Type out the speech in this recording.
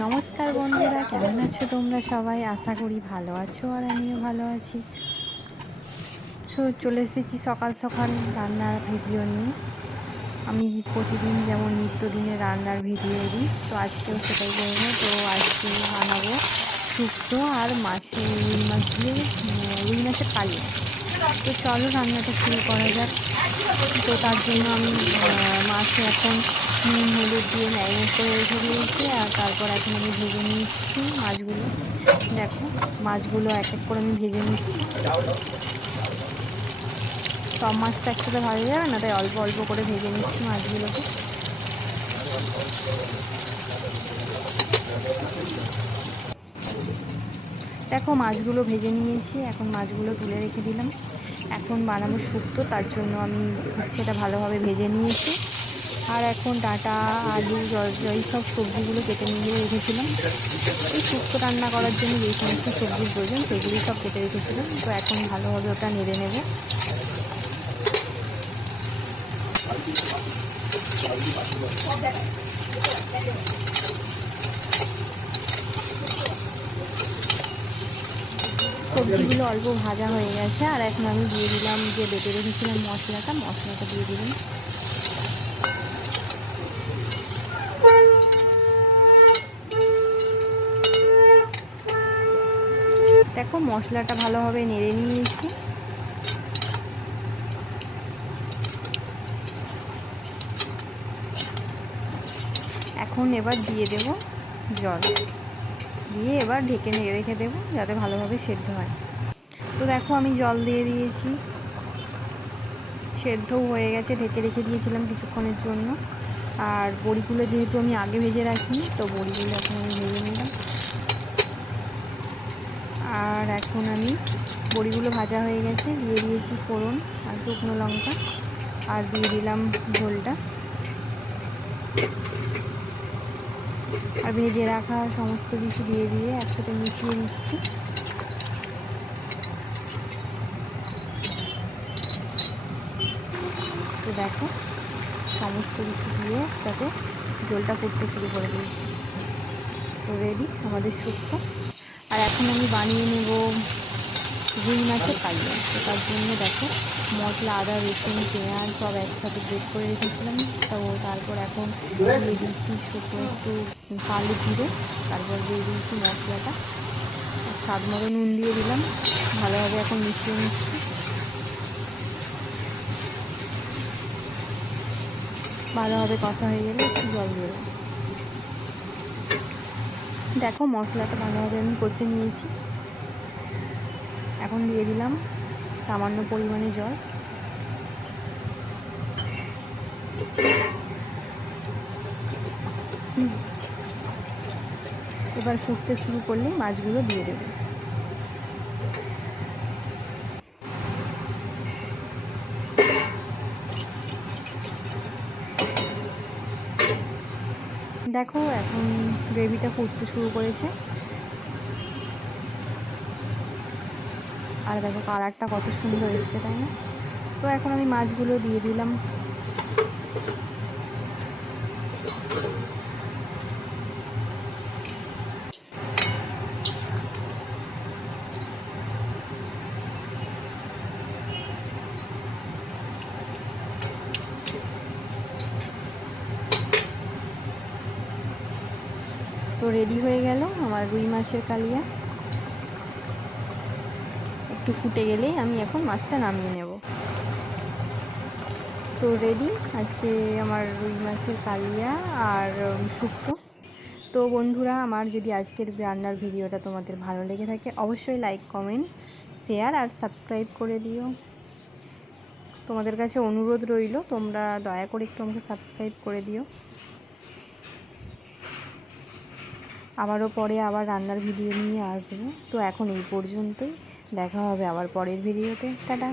নমস্কার বন্ধুরা, কেমন আছো তোমরা সবাই? আশা করি ভালো আছো আর আমিও ভালো আছি। চলে এসেছি সকাল সকাল রান্নার ভিডিও নিয়ে। আমি প্রতিদিন যেমন নিত্যদিনের রান্নার ভিডিও দিই, তো আজকেও সেটাই করবো। তো আজকে বানাবো শুক্তো আর রুই মাছ দিয়ে রুই মাছের কালিয়া। তো চলো রান্নাটা শুরু করা যাক। তো তার জন্য আমি মাছে এখন নুন হলুদ দিয়ে ম্যারিনেট করে রেখে দিয়েছি, আর তারপর এখন আমি ভেজে নিচ্ছি মাছগুলো। দেখো মাছগুলো এক এক করে আমি ভেজে নিচ্ছি। সব মাছ তো একসাথে ভাজা যাবে না, তাই অল্প অল্প করে ভেজে নিচ্ছি মাছগুলোকে। দেখো মাছগুলো ভেজে নিয়েছি, এখন মাছগুলো তুলে রেখে দিলাম। এখন বানাবো শুক্তো, তার জন্য আমি উচ্ছেটা ভালোভাবে ভেজে নিয়েছি। আর এখন ডাঁটা আলু এই সব সবজিগুলো কেটে নিয়ে রেখেছিলাম। এই শুক্তো রান্না করার জন্য যেই সমস্ত সবজির প্রয়োজন সেগুলি সব কেটে রেখেছিলাম। তো এখন ভালোভাবে ওটা নেড়ে নেব। সবজিগুলো অল্প ভাজা হয়ে গেছে, আর এখন আমি দিয়ে দিলাম যে বেটে রেখেছিলাম মশলাটা দিয়ে দিলাম। দেখো মশলাটা ভালোভাবে নেড়ে নিয়েছি। এখন এবার দিয়ে দেব জল, দিয়ে এবার ঢেকে রেখে দেবো যাতে ভালোভাবে সেদ্ধ হয়। তো দেখো আমি জল দিয়ে দিয়েছি, সেদ্ধও হয়ে গেছে। ঢেকে রেখে দিয়েছিলাম কিছুক্ষণের জন্য। আর বড়িগুলো যেহেতু আমি আগে ভেজে রাখিনি, তো বড়িগুলো এখন আমি ভেজে নিলাম। আর এখন আমি বড়িগুলো ভাজা হয়ে গেছে, দিয়ে দিয়েছি ফোড়ন আর শুকনো লঙ্কা, আর দিয়ে দিলাম ঝোলটা। আর ভেজে রাখা সমস্ত কিছু দিয়ে একসাথে মিশিয়ে দিচ্ছি। তো দেখো সমস্ত কিছু দিয়ে একসাথে ঝোলটা ফুটতে শুরু করে দিয়েছি। তো রেডি আমাদের শুক্তো। আর এখন আমি বানিয়ে নেব রুই মাছের কালিয়া। তো তার জন্য দেখো মশলা আদা রসুন পেঁয়াজ সব একসাথে গ্রেট করে রেখেছিলাম। তো তারপর এখন দিয়ে দিয়েছি শুকনো একটু কালো জিরে, তারপর দিয়ে দিয়েছি মশলাটা, স্বাদ মতো নুন দিয়ে দিলাম। ভালোভাবে এখন মিশিয়ে নিচ্ছি। ভালোভাবে কষা হয়ে গেলে একটু জল দিয়ে দেবো। দেখো মশলাটা ভালোভাবে আমি কষে নিয়েছি। এখন দিয়ে দিলাম সামান্য পরিমাণে জল। এবার ফুটতে শুরু করলেই মাছগুলো দিয়ে দেবো। দেখো এখন গ্রেভিটা ফুটতে শুরু করেছে, আর দেখো কালারটা কত সুন্দর এসছে, তাই না? তো এখন আমি মাছগুলো দিয়ে দিলাম। তো রেডি হয়ে গেল আমার রুই মাছের কালিয়া। একটু ফুটে গেলেই আমি এখন মাছটা নামিয়ে নেব। তো রেডি আজকে আমার রুই মাছের কালিয়া আর শুক্তো। তো বন্ধুরা, আমার যদি আজকের রান্নার ভিডিওটা তোমাদের ভালো লেগে থাকে অবশ্যই লাইক কমেন্ট শেয়ার আর সাবস্ক্রাইব করে দিও। তোমাদের কাছে অনুরোধ রইল, তোমরা দয়া করে একটু আমাকে সাবস্ক্রাইব করে দিও। আবারও পরে রান্নার ভিডিও নিয়ে আসবো। তো এখন এই পর্যন্তই, দেখা হবে আবার পরের ভিডিওতে। টাটা।